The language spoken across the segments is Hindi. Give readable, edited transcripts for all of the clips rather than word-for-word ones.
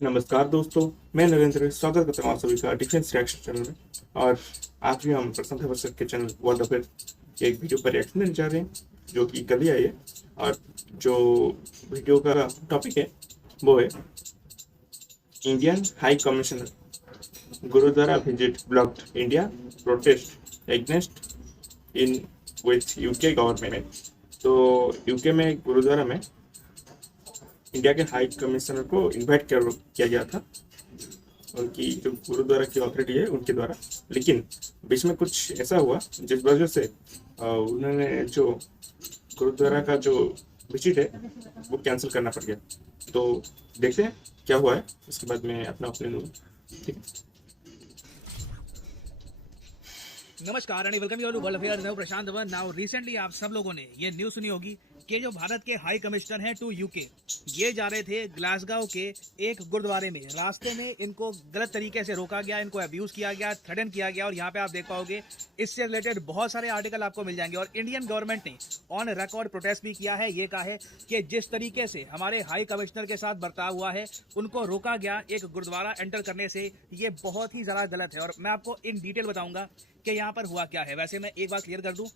नमस्कार दोस्तों, मैं नरेंद्र स्वागत करता हूँ आप सभी का डिफेंस रिएक्शन चैनल में। और आज भी हम प्रशांत हर्षद के चैनल वर्ल्ड अफेयर के एक वीडियो पर रिएक्शन देने जा रहे हैं जो कि कल ही आई है। और जो वीडियो का टॉपिक है वो है Indian high commissioner gurdwara visit blocked India protest against in with UK government. तो यूके में गुरुद्वारा में इंडिया के हाई कमिश्नर को इनवाइट किया गया था, उनकी जो गुरुद्वारा की अथॉरिटी है उनके द्वारा। लेकिन बीच में कुछ ऐसा हुआ जिस वजह से उन्होंने जो गुरुद्वारा का जो विजिट है वो कैंसिल करना पड़ गया। तो देखते हैं क्या हुआ है, उसके बाद मैं अपना ओपिनियन दूंगा। ठीक है। नमस्कार and welcome you to world affairs. मैं प्रशांत वन। नाउ रिसेंटली आप सब लोगों ने ये न्यूज़ सुनी होगी कि जो भारत के हाई कमिश्नर हैं टू यूके, ये जा रहे थे ग्लासगो के एक गुरुद्वारे में। रास्ते में इनको गलत तरीके से रोका गया, इनको अब्यूज़ किया गया, थ्रेटन किया गया। और यहाँ पे आप देख पाओगे इससे रिलेटेड बहुत सारे आर्टिकल आपको मिल जाएंगे। और इंडियन गवर्नमेंट ने ऑन रिकॉर्ड प्रोटेस्ट भी किया है। ये कहा है कि जिस तरीके से हमारे हाई कमिश्नर के साथ बर्ताव हुआ है, उनको रोका गया एक गुरुद्वारा एंटर करने से, ये बहुत ही ज़्यादा गलत है। और मैं आपको इन डिटेल बताऊंगा कि यहाँ पर हुआ क्या है। वैसे मैं एक बात क्लियर कर दूं,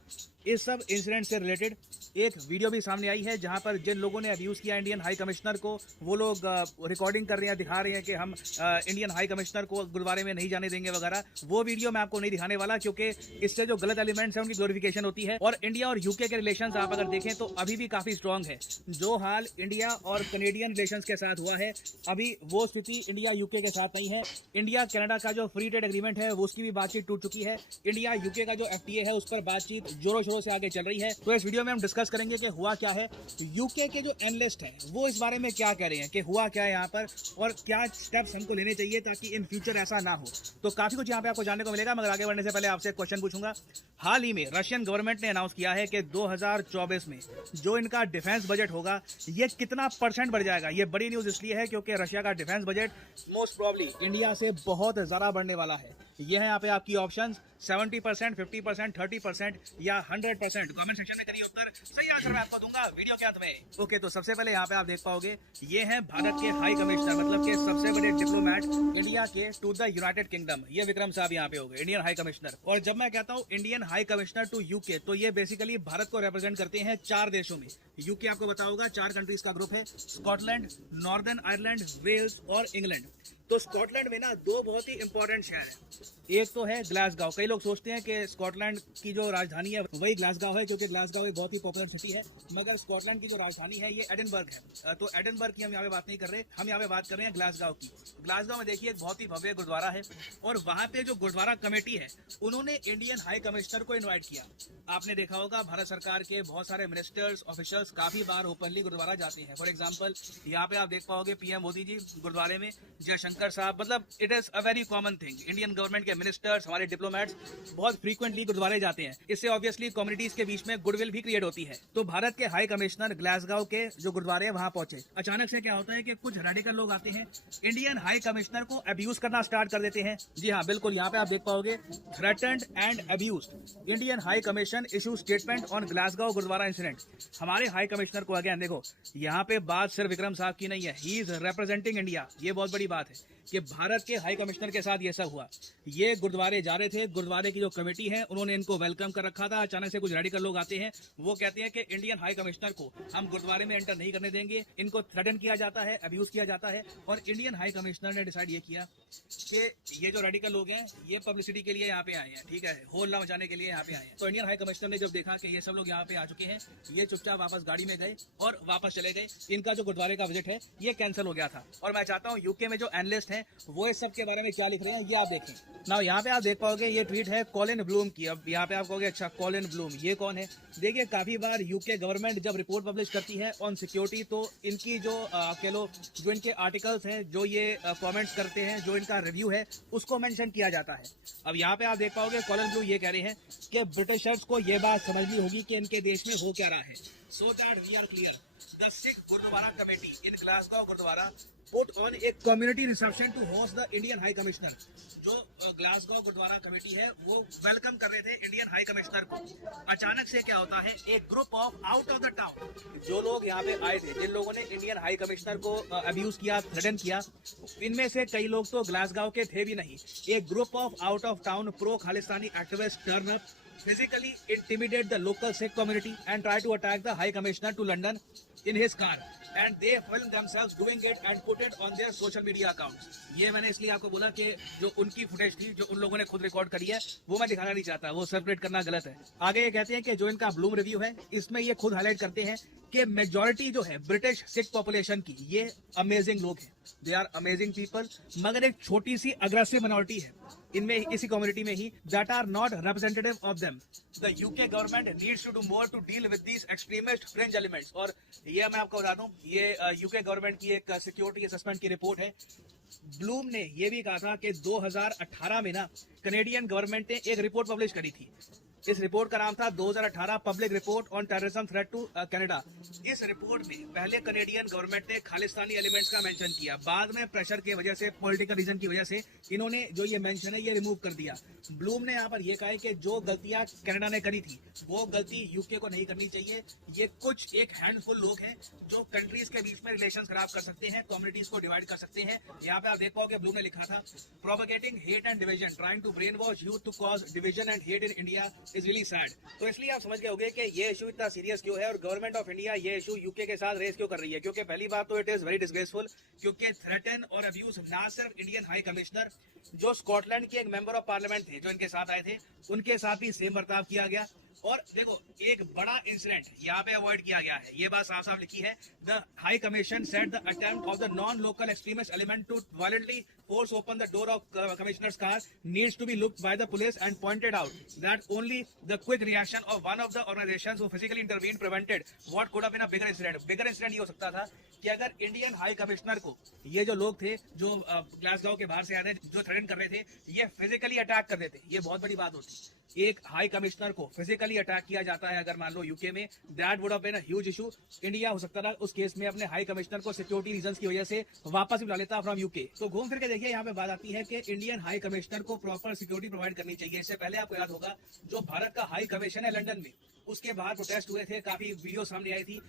इस सब इंसिडेंट से रिलेटेड एक वीडियो भी सामने आई है जहाँ पर जिन लोगों ने अब्यूज़ किया इंडियन हाई कमिश्नर को, वो लोग रिकॉर्डिंग कर रहे हैं, दिखा रहे हैं कि हम इंडियन हाई कमिश्नर को गुरुद्वारे में नहीं जाने देंगे वगैरह। वो वीडियो मैं आपको नहीं दिखाने वाला, क्योंकि इससे जो गलत एलिमेंट्स हैं उनकी ग्लोरिफिकेशन होती है। और इंडिया और यूके के रिलेशन आप अगर देखें तो अभी भी काफ़ी स्ट्रांग है। जो हाल इंडिया और कनेडियन रिलेशन के साथ हुआ है, अभी वो स्थिति इंडिया यूके के साथ नहीं है। इंडिया कनाडा का जो फ्री ट्रेड एग्रीमेंट है वो उसकी भी बातचीत टूट चुकी है। इंडिया यूके का जो एफटीए है उस पर बातचीत जोरों शोरों से आगे चल रही है। तो इस वीडियो में हम डिस्कस करेंगे कि हुआ क्या है, यूके के जो एनालिस्ट हैं वो इस बारे में क्या कह रहे हैं कि हुआ क्या है यहाँ पर, और क्या स्टेप्स हमको लेने चाहिए ताकि इन फ्यूचर ऐसा ना हो। तो काफी कुछ यहाँ पे आपको जानने को मिलेगा। मगर आगे बढ़ने से पहले आपसे एक क्वेश्चन पूछूंगा। हाल ही में रशियन गवर्नमेंट ने अनाउंस किया है कि 2024 में जो इनका डिफेंस बजट होगा ये कितना परसेंट बढ़ जाएगा। ये बड़ी न्यूज इसलिए है क्योंकि रशिया का defence budget most probably India से बहुत ज्यादा बढ़ने वाला है। ये है यहाँ पे आपकी ऑप्शंस 70%, 50%, 30% या 100%। कमेंट सेक्शन में करिए उत्तर, सही आंसर मैं आपको दूंगा वीडियो के अंत में। ओके, तो सबसे पहले यहाँ पे आप देख पाओगे ये है भारत के हाई कमिश्नर, मतलब के सबसे बड़े डिप्लोमेट इंडिया के टू द यूनाइटेड किंगडम। ये विक्रम साहब यहाँ पे हो गए, इंडियन हाई कमिश्नर। और जब मैं कहता हूँ Indian high commissioner to UK, तो ये बेसिकली भारत को रिप्रेजेंट करते हैं 4 देशों में। यूके आपको बताया होगा 4 कंट्रीज का ग्रुप है, स्कॉटलैंड, नॉर्दर्न आयरलैंड, वेल्स और इंग्लैंड। तो स्कॉटलैंड में ना 2 बहुत ही इंपॉर्टेंट शहर है। एक तो है ग्लासगो। कई लोग सोचते हैं कि स्कॉटलैंड की जो राजधानी है वही ग्लासगो है, क्योंकि ग्लासगो एक बहुत ही पॉपुलर सिटी है। मगर स्कॉटलैंड की जो राजधानी है ये एडिनबर्ग है। तो एडिनबर्ग की हम यहाँ पे बात नहीं कर रहे, हम यहाँ पे बात कर रहे हैं ग्लासगो की। ग्लासगो में देखिए एक बहुत ही भव्य गुरुद्वारा है, और वहाँ पे जो गुरुद्वारा कमेटी है उन्होंने इंडियन हाई कमिश्नर को इन्वाइट किया। आपने देखा होगा भारत सरकार के बहुत सारे मिनिस्टर्स, ऑफिशियल्स काफी बार ओपनली गुरुद्वारा जाते हैं। फॉर एग्जाम्पल यहाँ पे आप देख पाओगे पीएम मोदी जी गुरुद्वारे में, जयशंकर साहब, मतलब it is a very common thing. Indian government के मिनिस्टर्स, हमारे डिप्लोमेट्स बहुत फ्रीक्वेंटली गुरुद्वारे जाते हैं। इससे ऑब्वियसली कम्युनिटीज के बीच में गुडविल भी क्रिएट होती है। तो भारत के हाई कमिश्नर ग्लासगो के जो गुरुद्वारे वहां पहुंचे। अचानक से क्या होता है कि कुछ रेडिकल लोग आते हैं, इंडियन हाई कमिश्नर को अब्यूज करना स्टार्ट कर देते हैं। जी हाँ, बिल्कुल यहाँ पे आप देख पाओगे threatened and abused. Indian high commission issue statement on Glasgow gurdwara incident. हमारे हाई कमिश्नर को अगेन देखो, यहाँ पे बात सिर्फ विक्रम साहब की नहीं है, ही इज रिप्रेजेंटिंग इंडिया। ये बहुत बड़ी बात है कि भारत के हाई कमिश्नर के साथ ये सब हुआ। ये गुरुद्वारे जा रहे थे, गुरुद्वारे की जो कमेटी है उन्होंने इनको वेलकम कर रखा था। अचानक से कुछ रेडिकल लोग आते हैं, वो कहते हैं कि इंडियन हाई कमिश्नर को हम गुरुद्वारे में एंटर नहीं करने देंगे। इनको थ्रेटन किया जाता है, अब्यूज किया जाता है। और इंडियन हाई कमिश्नर ने डिसाइड ये किया कि ये जो रेडिकल लोग हैं ये पब्लिसिटी के लिए यहाँ पे आए हैं, ठीक है, होल्ला मचाने के लिए यहाँ पे आए हैं। तो इंडियन हाई कमिश्नर ने जब देखा कि ये सब लोग यहाँ पे आ चुके हैं, ये चुपचाप वापस गाड़ी में गए और वापस चले गए। इनका जो गुरुद्वारे का विजिट है ये कैंसिल हो गया था। और मैं चाहता हूँ यूके में जो एनालिस्ट हैं वो इस सब के बारे में क्या लिख रहे हैं ये आप देखें ना। यहाँ पे आप देख पाओगे ये ट्वीट है कॉलिन ब्लूम की। अब यहाँ पे आप कहोगे अच्छा कॉलिन ब्लूम ये कौन है। देखिए काफी बार यूके गवर्नमेंट जब रिपोर्ट पब्लिश करती है ऑन सिक्योरिटी, तो इनकी जो कह लो जो इनके आर्टिकल्स हैं, जो ये कमेंट्स करते हैं, जो इनका रिव्यू है उसको मेंशन किया जाता है। अब यहाँ पे आप देख पाओगे कॉलिन ब्लू ये कह रहे हैं कि ब्रिटिशर्स को ये बात समझनी होगी कि इनके देश में हो क्या रहा है, so that we are clear. the Sikh Gurdwara Committee in Glasgow Gurdwara put on a community reception to host the Indian High Commissioner. जो ग्लासगो गुरुद्वारा कमेटी है वो वेलकम कर रहे थे इंडियन हाई कमिश्नर को। अचानक से क्या होता है, एक group of out of the town जो लोग यहाँ पे आए थे, जिन लोगों ने इंडियन हाई कमिश्नर को अब्यूज किया, थ्रेटन किया, इनमें से कई लोग तो ग्लासगो के थे भी नहीं। एक group of out of town pro Khalistani activist turn up, physically intimidate the local Sikh community and try to attack the High Commissioner to London in his car, and they film themselves doing it and put it on their social media accounts. ये मैंने इसलिए आपको बोला कि जो उनकी फुटेज थी, जो उन लोगों ने खुद रिकॉर्ड करी है, वो मैं दिखाना नहीं चाहता, वो सर्कुलेट करना गलत है। आगे ये कहते हैं कि जो इनका ब्लूम रिव्यू है, इसमें ये खुद हाईलाइट करते हैं कि मेजॉरिटी जो है ब्रिटिश सिख पॉपुलेशन की, ये अमेजिंग लोग हैं, दे आर अमेजिंग पीपल, मगर एक छोटी सी अग्रेसिव माइनॉरिटी है इनमें, इसी कम्युनिटी में ही, that are not representative of them. The UK government needs to do more to deal with these extremist fringe elements. और ये मैं आपको बता दूं, ये यूके गवर्नमेंट की एक सिक्योरिटी असेसमेंट की रिपोर्ट है। ब्लूम ने ये भी कहा था कि 2018 में ना कनेडियन गवर्नमेंट ने एक रिपोर्ट पब्लिश करी थी। इस रिपोर्ट का नाम था 2018 public report on terrorism threat to Canada. इस रिपोर्ट में पहले कनेडियन गवर्नमेंट ने खालिस्तानी एलिमेंट्स का मेंशन किया, बाद में प्रेशर की वजह से, पॉलिटिकल रीजन की वजह से इन्होंने जो ये मेंशन है ये रिमूव कर दिया। ब्लूम ने यहाँ पर ये कहा है कि जो गलतियां कनाडा ने करी थी वो गलती यूके को नहीं करनी चाहिए। ये कुछ एक हैंडफुल लोग हैं जो कंट्रीज के बीच में रिलेशंस खराब कर सकते हैं, कम्युनिटीज को डिवाइड कर सकते हैं। यहाँ पे आप देख पाओगे ब्लूम ने लिखा था, propagating hate and division, trying to brainwash youth to cause division and hate in India is really sad. तो इसलिए आप समझ गए होंगे कि ये इशू इतना सीरियस क्यों है और गवर्नमेंट ऑफ इंडिया ये इशू यूके के साथ रेस क्यों कर रही है। क्योंकि पहली बात तो इट इज वेरी डिसग्रेसफुल, क्योंकि थ्रेटन और अब्यूज ना सिर्फ इंडियन हाई कमिश्नर, जो स्कॉटलैंड के एक मेंबर ऑफ पार्लियामेंट थे जो इनके साथ आए थे, उनके साथ भी सेम बर्ताव किया गया। और देखो, एक बड़ा इंसिडेंट यहाँ पे अवॉइड किया गया है, ये बात साफ साफ लिखी है। The high commission said the attempt of the non local extremist element to violently force open the door of commissioner's car needs to be looked by the police, and pointed out that only the quick reaction of one of the organizations who physically intervened prevented what could have been a bigger incident. Bigger incident ये हो सकता था कि अगर इंडियन हाई कमिश्नर को ये जो लोग थे जो ग्लासगो के बाहर से आए थे, जो थ्रेटन कर रहे थे, ये फिजिकली अटैक कर देते, ये बहुत बड़ी बात होती। एक हाई कमिश्नर को फिजिकली अटैक किया जाता है अगर मान लो यूके में, that would have been a huge issue. India हो सकता था उस केस में अपने हाई कमिश्नर को सिक्योरिटी रीजंस की वजह से वापस बुला लेता फ्रॉम यूके। तो घूम फिर के देखिए यहाँ पे बात आती है कि इंडियन हाई कमिश्नर को प्रॉपर सिक्योरिटी प्रोवाइड करनी चाहिए। इससे पहले आपको याद होगा जो भारत का हाई कमीशन है लंदन में, उसके बाहर प्रोटेस्ट हुए थे, काफी वीडियो सामने आई थी,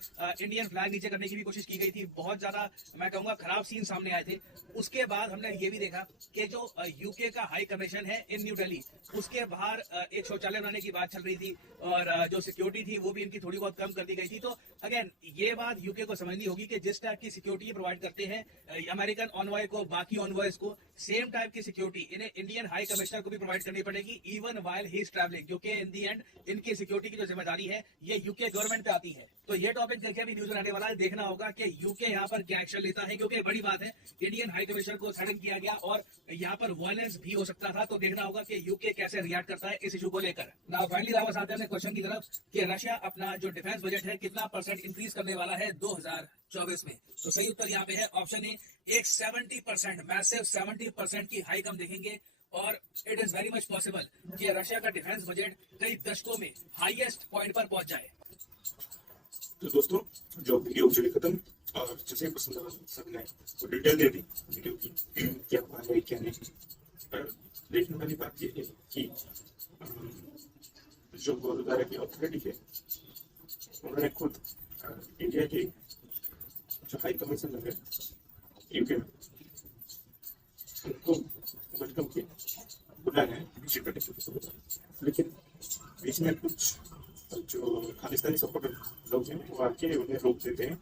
इंडियन फ्लैग नीचे करने की भी कोशिश की गई थी, बहुत ज्यादा मैं कहूंगा खराब सीन सामने आए थे। उसके बाद हमने ये भी देखा कि जो यूके का हाई कमीशन है इन न्यू दिल्ली, उसके बाहर एक शौचालय बनाने की बात चल रही थी और जो सिक्योरिटी थी वो भी इनकी थोड़ी बहुत कम कर दी गई थी। तो अगेन ये बात यूके को समझनी होगी कि जिस टाइप की सिक्योरिटी प्रोवाइड करते हैं अमेरिकन ऑनवॉय को, बाकी ऑनवॉयज को, सेम टाइप की सिक्योरिटी इन्हें इंडियन हाई कमिश्नर को भी प्रोवाइड करनी पड़ेगी, even while he is travelling, क्योंकि इन दी एंड इनकी सिक्योरिटी की जो जिम्मेदारी है ये यूके गवर्नमेंट पे आती है। तो ये टॉपिक देखिए अभी न्यूज में आने वाला है, देखना होगा कि यूके यहाँ पर क्या एक्शन लेता है, क्योंकि बड़ी बात है, इंडियन हाई कमिश्नर को थ्रेटन किया गया और यहाँ पर वायलेंस भी हो सकता था। तो देखना होगा कि यूके कैसे रिएक्ट करता है इस इशू को लेकर। नाउ फाइनली वापस आते हैं क्वेश्चन की तरफ कि रशिया अपना जो डिफेंस बजट है कितना परसेंट इंक्रीज करने वाला है 2024 में। तो सही उत्तर यहाँ पे है ऑप्शन ए, एक 70%, मैसिव 70% की हाइक हम देखेंगे और it is very much possible कि रशिया का डिफेंस बजट कई दशकों में हाईएस्ट पॉइंट पर पहुंच जाए। तो दोस्तों, जो वीडियो मुझे खत्म और जैसे पसंद आया सबने तो डिटेल दे दी वीडियो की, क्या बात है क्या नहीं। देखने वाली बात ये है कि जो गुरुद्वारा की अथॉरिटी है उन्होंने खुद इंडिया के जो हाई कमिश्नर है यूके में उनको वेलकम किया, बुलाया है विजिट करने के लिए। लेकिन बीच में कुछ जो खालिस्तानी सपोर्टर लोग हैं वो आके उन्हें रोक देते हैं।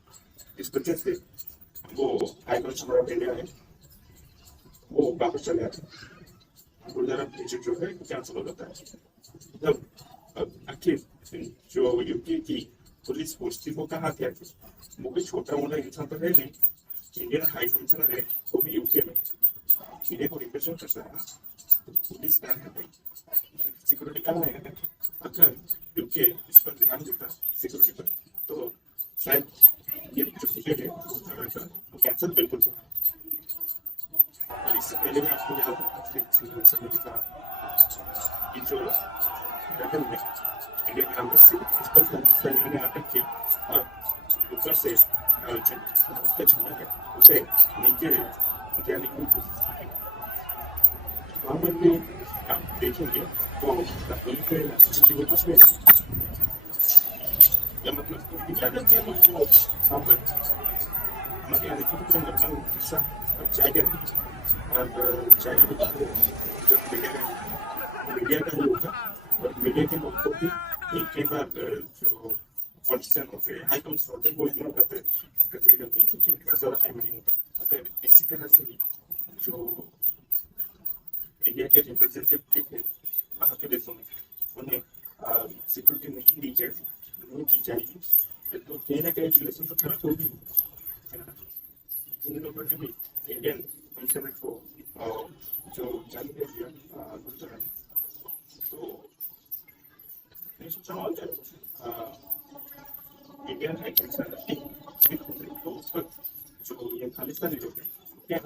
इस वजह से वो हाई कमिश्नर ऑफ इंडिया है वो वापस चले आते हैं, गुरुद्वारा विजिट जो है कैंसिल हो जाता है। तब आखिर जो यूके की पुलिस फोर्स थी वो कहाँ थे? वो कोई छोटा मोटा इंसान तो है नहीं, इंडियन हाई कमिश्नर है, वो भी यूके में इंडिया को रिप्रेजेंट करता है। तो पुलिस का सिक्योरिटी कहाँ है? अगर यूके इस पर ध्यान देता सिक्योरिटी पर तो शायद ये जो टिकट है वो कैंसिल बिल्कुल है। और इससे पहले मैं आपको याद था कि जो लंदन में इंडियन एम्बेसी इस पर अटैक किया और ऊपर से उसका झंडा है उसे नीचे जाने की कोशिश की। वहाँ पर भी आप देखेंगे तो पुलिस के कुछ में या मतलब क्या करते हैं लोग वहाँ पर हमारे यहाँ देखिए तो अपना हिस्सा चाय का और चाय का जब मीडिया का ही होगा और मीडिया के लोग को भी कई बार जो पॉलिटिशियन होते हैं हाई कमिश्नर होते हैं वो इग्नोर करते हैं क्योंकि उनके पास ज़्यादा टाइम नहीं होता। अगर इसी तरह से ही जो इंडिया के रिप्रेजेंटेटिव है बाहर के देशों में उन्हें सिक्योरिटी नहीं दी जाएगी तो कहीं ना कहीं रिलेशन तो खराब होगी। जिन लोगों ने भी इंडियन कमिश्नर को जो जारी कर दिया गुजरात तो इंडियन हाई कमिश्नर तो उस पर जो ये खालिस्तानी लोग हैं क्या